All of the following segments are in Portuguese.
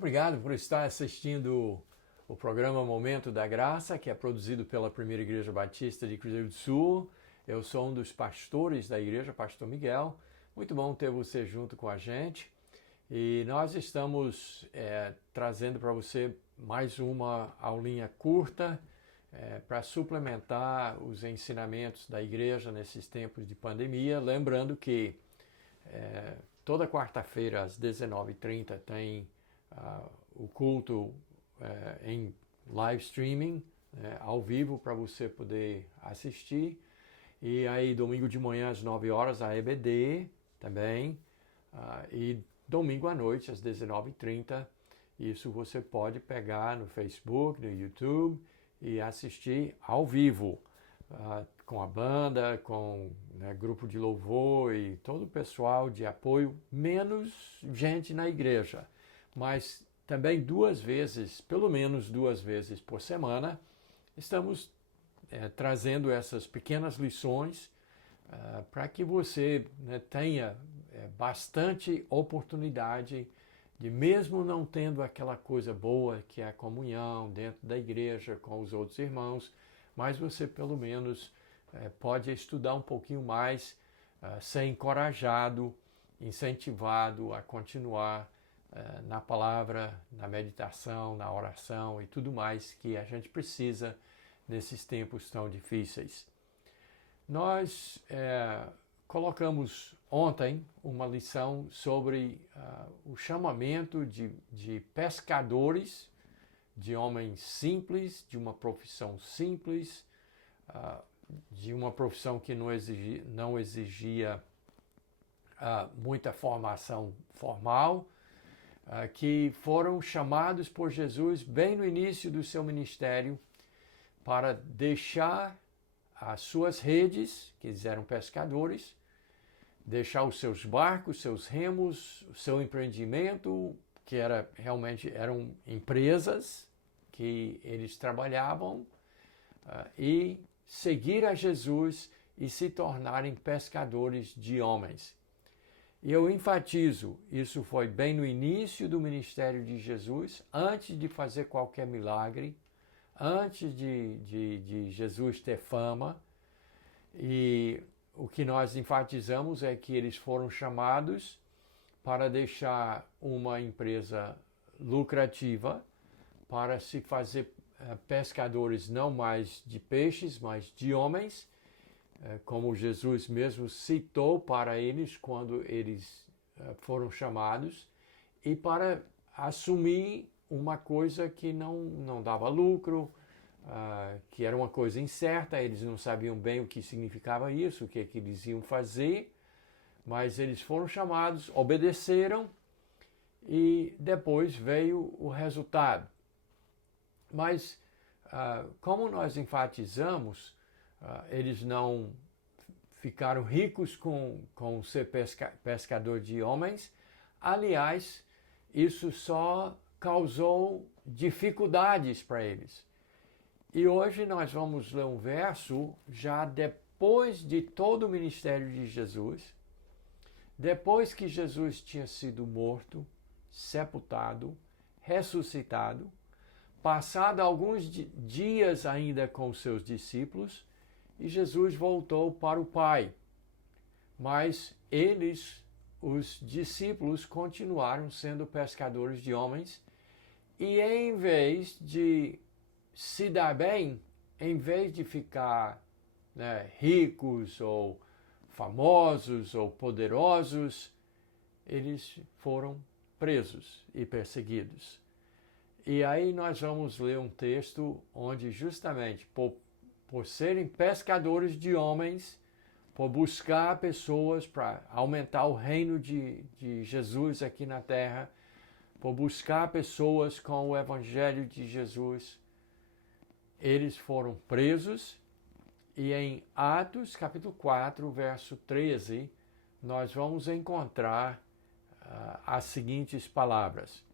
obrigado por estar assistindo o programa Momento da Graça, que é produzido pela Primeira Igreja Batista de Cruzeiro do Sul. Eu sou um dos pastores da igreja, pastor Miguel. Muito bom ter você junto com a gente. E nós estamos trazendo para você mais uma aulinha curta para suplementar os ensinamentos da igreja nesses tempos de pandemia. Lembrando que toda quarta-feira às 19h30 tem o culto em live streaming, ao vivo, para você poder assistir. E aí domingo de manhã às 9 horas a EBD também. E domingo à noite às 19h30. Isso você pode pegar no Facebook, no YouTube e assistir ao vivo. Com a banda, com grupo de louvor e todo o pessoal de apoio, menos gente na igreja. Mas também pelo menos duas vezes por semana, estamos trazendo essas pequenas lições para que você tenha bastante oportunidade de, mesmo não tendo aquela coisa boa que é a comunhão dentro da igreja com os outros irmãos, mas você pelo menos pode estudar um pouquinho mais, ser encorajado, incentivado a continuar na palavra, na meditação, na oração e tudo mais que a gente precisa nesses tempos tão difíceis. Nós colocamos ontem uma lição sobre o chamamento de pescadores, de homens simples, de uma profissão simples, de uma profissão que não exigia muita formação formal, que foram chamados por Jesus bem no início do seu ministério para deixar as suas redes, que eles eram pescadores, deixar os seus barcos, seus remos, o seu empreendimento, que realmente eram empresas que eles trabalhavam, e seguir a Jesus e se tornarem pescadores de homens. E eu enfatizo, isso foi bem no início do ministério de Jesus, antes de fazer qualquer milagre, antes de Jesus ter fama. E o que nós enfatizamos é que eles foram chamados para deixar uma empresa lucrativa, para se fazer pescadores não mais de peixes, mas de homens, como Jesus mesmo citou para eles quando eles foram chamados, e para assumir uma coisa que não dava lucro, que era uma coisa incerta. Eles não sabiam bem o que significava isso, o que eles iam fazer, mas eles foram chamados, obedeceram e depois veio o resultado. Mas, como nós enfatizamos, eles não ficaram ricos com ser pescador de homens. Aliás, isso só causou dificuldades para eles. E hoje nós vamos ler um verso já depois de todo o ministério de Jesus, depois que Jesus tinha sido morto, sepultado, ressuscitado, passado alguns dias ainda com os seus discípulos, e Jesus voltou para o Pai. Mas os discípulos, continuaram sendo pescadores de homens, e em vez de se dar bem, em vez de ficar ricos ou famosos ou poderosos, eles foram presos e perseguidos. E aí nós vamos ler um texto onde justamente por serem pescadores de homens, por buscar pessoas para aumentar o reino de Jesus aqui na terra, por buscar pessoas com o evangelho de Jesus, eles foram presos. E em Atos capítulo 4, verso 13, nós vamos encontrar as seguintes palavras: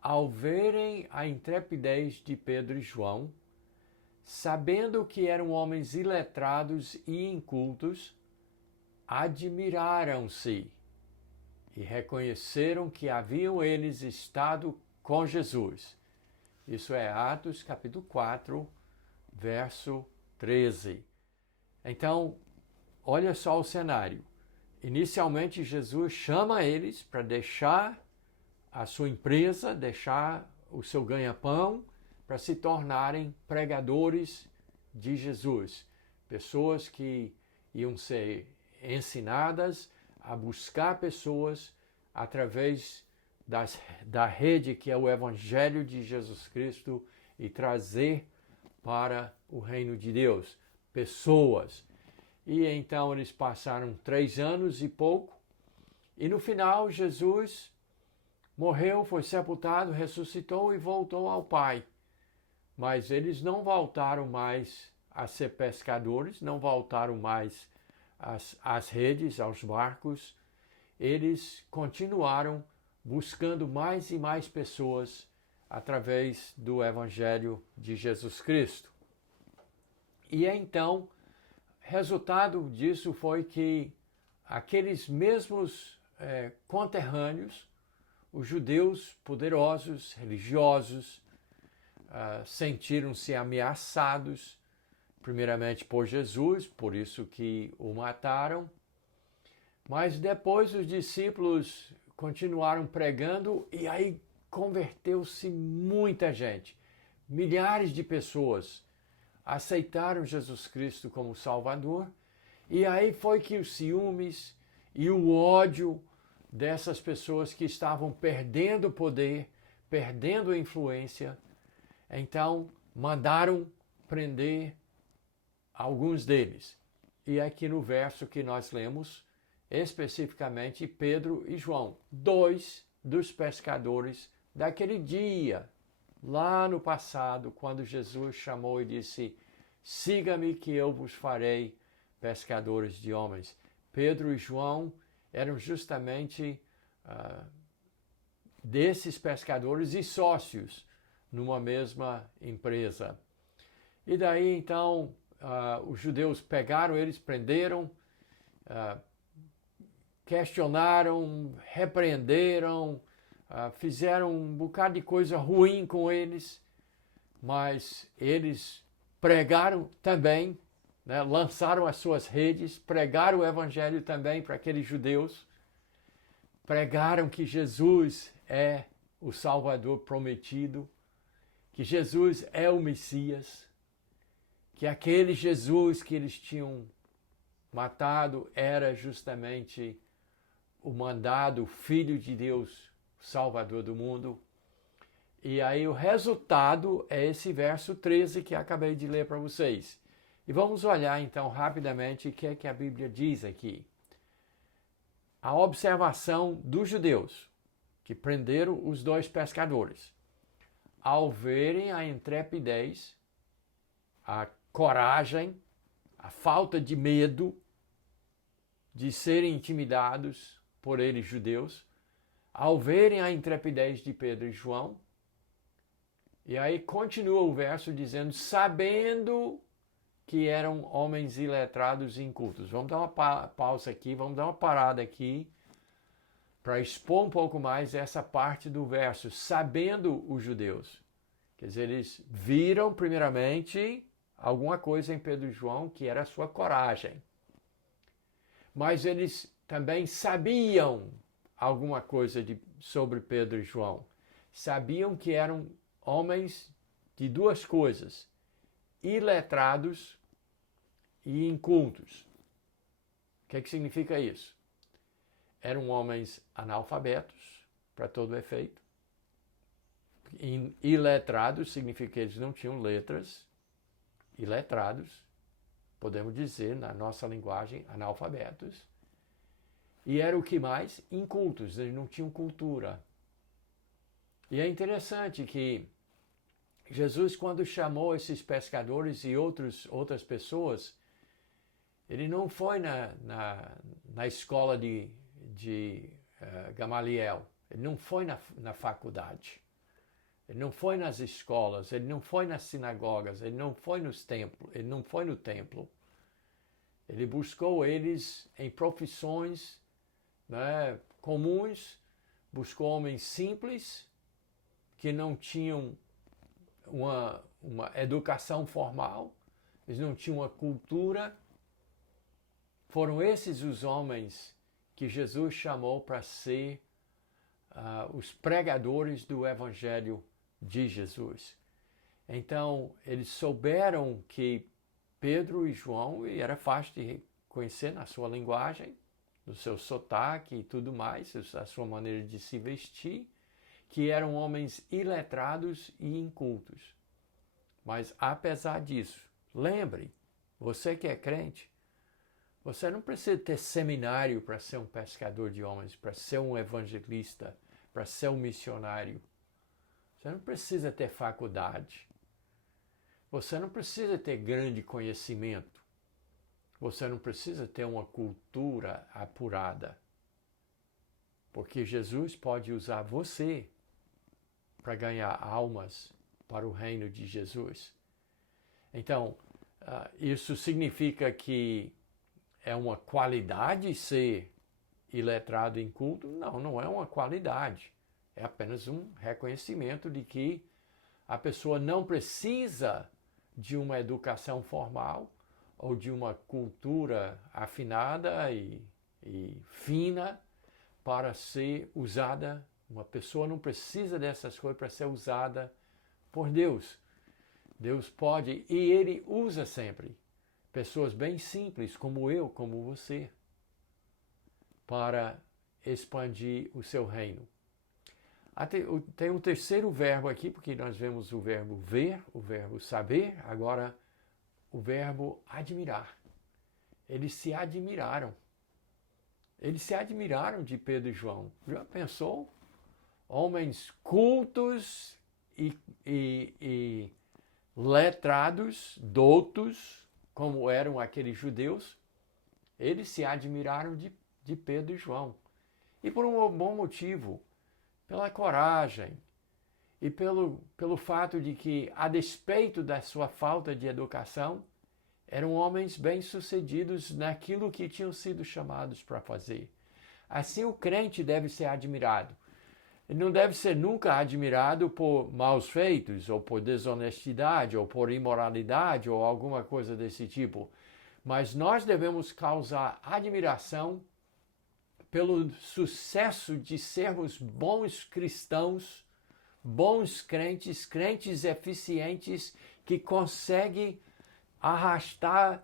ao verem a intrepidez de Pedro e João, sabendo que eram homens iletrados e incultos, admiraram-se e reconheceram que haviam eles estado com Jesus. Isso é Atos capítulo 4, verso 13. Então, olha só o cenário. Inicialmente, Jesus chama eles para deixar a sua empresa, deixar o seu ganha-pão, para se tornarem pregadores de Jesus. Pessoas que iam ser ensinadas a buscar pessoas através da rede que é o Evangelho de Jesus Cristo e trazer para o reino de Deus pessoas. E então eles passaram 3 anos e pouco, e no final Jesus morreu, foi sepultado, ressuscitou e voltou ao Pai. Mas eles não voltaram mais a ser pescadores, não voltaram mais às redes, aos barcos. Eles continuaram buscando mais e mais pessoas através do Evangelho de Jesus Cristo. E então, resultado disso foi que aqueles mesmos conterrâneos, os judeus poderosos, religiosos, sentiram-se ameaçados, primeiramente por Jesus, por isso que o mataram, mas depois os discípulos continuaram pregando e aí converteu-se muita gente. Milhares de pessoas aceitaram Jesus Cristo como Salvador, e aí foi que os ciúmes e o ódio dessas pessoas que estavam perdendo poder, perdendo influência, então mandaram prender alguns deles. E aqui no verso que nós lemos, especificamente Pedro e João, 2 dos pescadores daquele dia, lá no passado, quando Jesus chamou e disse: siga-me que eu vos farei pescadores de homens. Pedro e João eram justamente desses pescadores e sócios numa mesma empresa. E daí então os judeus pegaram eles, prenderam, questionaram, repreenderam, fizeram um bocado de coisa ruim com eles, mas eles pregaram também, né, lançaram as suas redes, pregaram o Evangelho também para aqueles judeus, pregaram que Jesus é o Salvador prometido, que Jesus é o Messias, que aquele Jesus que eles tinham matado era justamente o mandado, o Filho de Deus, o Salvador do mundo. E aí o resultado é esse verso 13 que acabei de ler para vocês. E vamos olhar então rapidamente o que é que a Bíblia diz aqui. A observação dos judeus que prenderam os 2 pescadores. Ao verem a intrepidez, a coragem, a falta de medo de serem intimidados por eles judeus, ao verem a intrepidez de Pedro e João, e aí continua o verso dizendo, sabendo que eram homens iletrados e incultos. Vamos dar uma pausa aqui, vamos dar uma parada aqui para expor um pouco mais essa parte do verso, sabendo os judeus. Quer dizer, eles viram primeiramente alguma coisa em Pedro e João que era a sua coragem. Mas eles também sabiam alguma coisa sobre Pedro e João. Sabiam que eram homens de 2 coisas, iletrados e incultos. O que significa isso? Eram homens analfabetos, para todo efeito. Iletrados significa que eles não tinham letras. Iletrados, podemos dizer, na nossa linguagem, analfabetos. E era o que mais? Incultos, eles não tinham cultura. E é interessante que Jesus, quando chamou esses pescadores e outras pessoas, ele não foi na escola de Gamaliel, ele não foi na faculdade, ele não foi nas escolas, ele não foi nas sinagogas, ele não foi nos templos, ele não foi no templo. Ele buscou eles em profissões, né, comuns, buscou homens simples, que não tinham uma educação formal, eles não tinham uma cultura. Foram esses os homens que Jesus chamou para ser os pregadores do Evangelho de Jesus. Então, eles souberam que Pedro e João, e era fácil de reconhecer na sua linguagem, no seu sotaque e tudo mais, a sua maneira de se vestir, que eram homens iletrados e incultos. Mas, apesar disso, lembre, você que é crente, você não precisa ter seminário para ser um pescador de homens, para ser um evangelista, para ser um missionário. Você não precisa ter faculdade. Você não precisa ter grande conhecimento. Você não precisa ter uma cultura apurada. Porque Jesus pode usar você para ganhar almas para o reino de Jesus. Então, isso significa que é uma qualidade ser iletrado e inculto? Não, não é uma qualidade. É apenas um reconhecimento de que a pessoa não precisa de uma educação formal ou de uma cultura afinada e fina para ser usada. Uma pessoa não precisa dessas coisas para ser usada por Deus. Deus pode, e Ele usa sempre, pessoas bem simples, como eu, como você, para expandir o seu reino. Tem um terceiro verbo aqui, porque nós vemos o verbo ver, o verbo saber, agora o verbo admirar. Eles se admiraram. Eles se admiraram de Pedro e João. Já pensou? Homens cultos e letrados, doutos, como eram aqueles judeus, eles se admiraram de Pedro e João. E por um bom motivo, pela coragem e pelo fato de que, a despeito da sua falta de educação, eram homens bem-sucedidos naquilo que tinham sido chamados para fazer. Assim, o crente deve ser admirado. Ele não deve ser nunca admirado por maus feitos, ou por desonestidade, ou por imoralidade, ou alguma coisa desse tipo. Mas nós devemos causar admiração pelo sucesso de sermos bons cristãos, bons crentes, crentes eficientes, que conseguem arrastar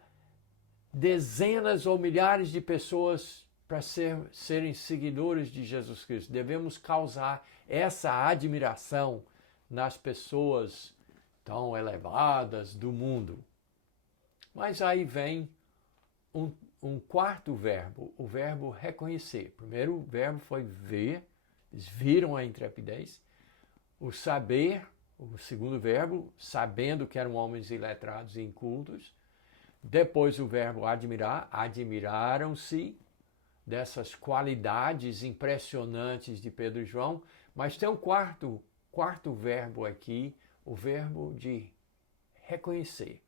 dezenas ou milhares de pessoas para serem seguidores de Jesus Cristo. Devemos causar essa admiração nas pessoas tão elevadas do mundo. Mas aí vem um quarto verbo, o verbo reconhecer. O primeiro verbo foi ver, eles viram a intrepidez. O saber, o segundo verbo, sabendo que eram homens iletrados e incultos. Depois o verbo admirar, admiraram-se dessas qualidades impressionantes de Pedro e João. Mas tem um quarto verbo aqui, o verbo de reconhecer.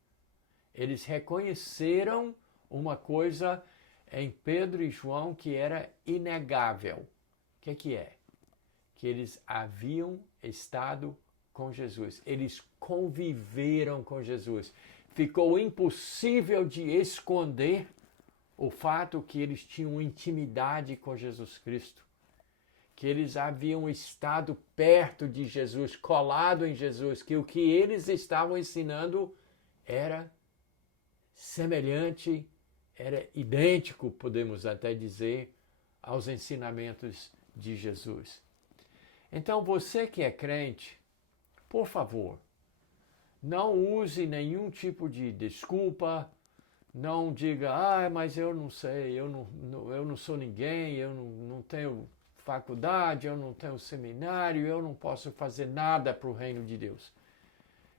Eles reconheceram uma coisa em Pedro e João que era inegável. O que é? Que eles haviam estado com Jesus. Eles conviveram com Jesus. Ficou impossível de esconder o fato que eles tinham intimidade com Jesus Cristo. Que eles haviam estado perto de Jesus, colado em Jesus, que o que eles estavam ensinando era semelhante, era idêntico, podemos até dizer, aos ensinamentos de Jesus. Então, você que é crente, por favor, não use nenhum tipo de desculpa, não diga, mas eu não sei, eu não sou ninguém, eu não tenho faculdade, eu não tenho seminário, eu não posso fazer nada para o reino de Deus.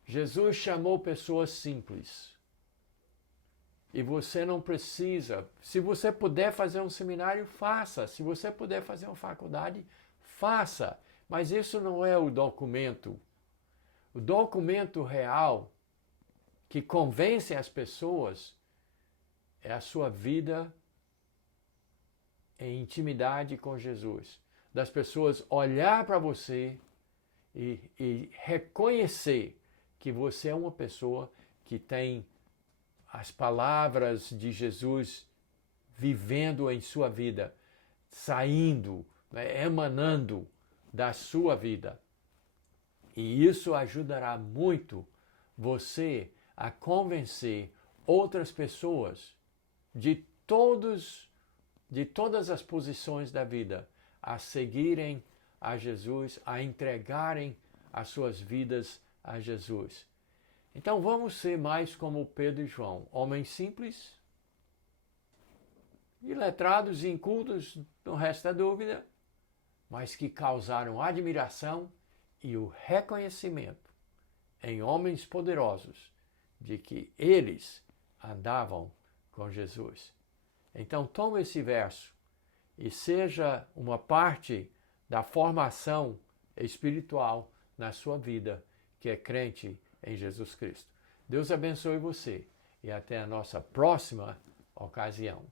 Jesus chamou pessoas simples. E você não precisa. Se você puder fazer um seminário, faça. Se você puder fazer uma faculdade, faça. Mas isso não é o documento. O documento real que convence as pessoas é a sua vida em intimidade com Jesus, das pessoas olhar para você e reconhecer que você é uma pessoa que tem as palavras de Jesus vivendo em sua vida, saindo, né, emanando da sua vida. E isso ajudará muito você a convencer outras pessoas de todas as posições da vida a seguirem a Jesus, a entregarem as suas vidas a Jesus. Então vamos ser mais como Pedro e João, homens simples, iletrados e incultos, não resta dúvida, mas que causaram admiração e o reconhecimento em homens poderosos de que eles andavam com Jesus. Então tome esse verso e seja uma parte da formação espiritual na sua vida, que é crente em Jesus Cristo. Deus abençoe você e até a nossa próxima ocasião.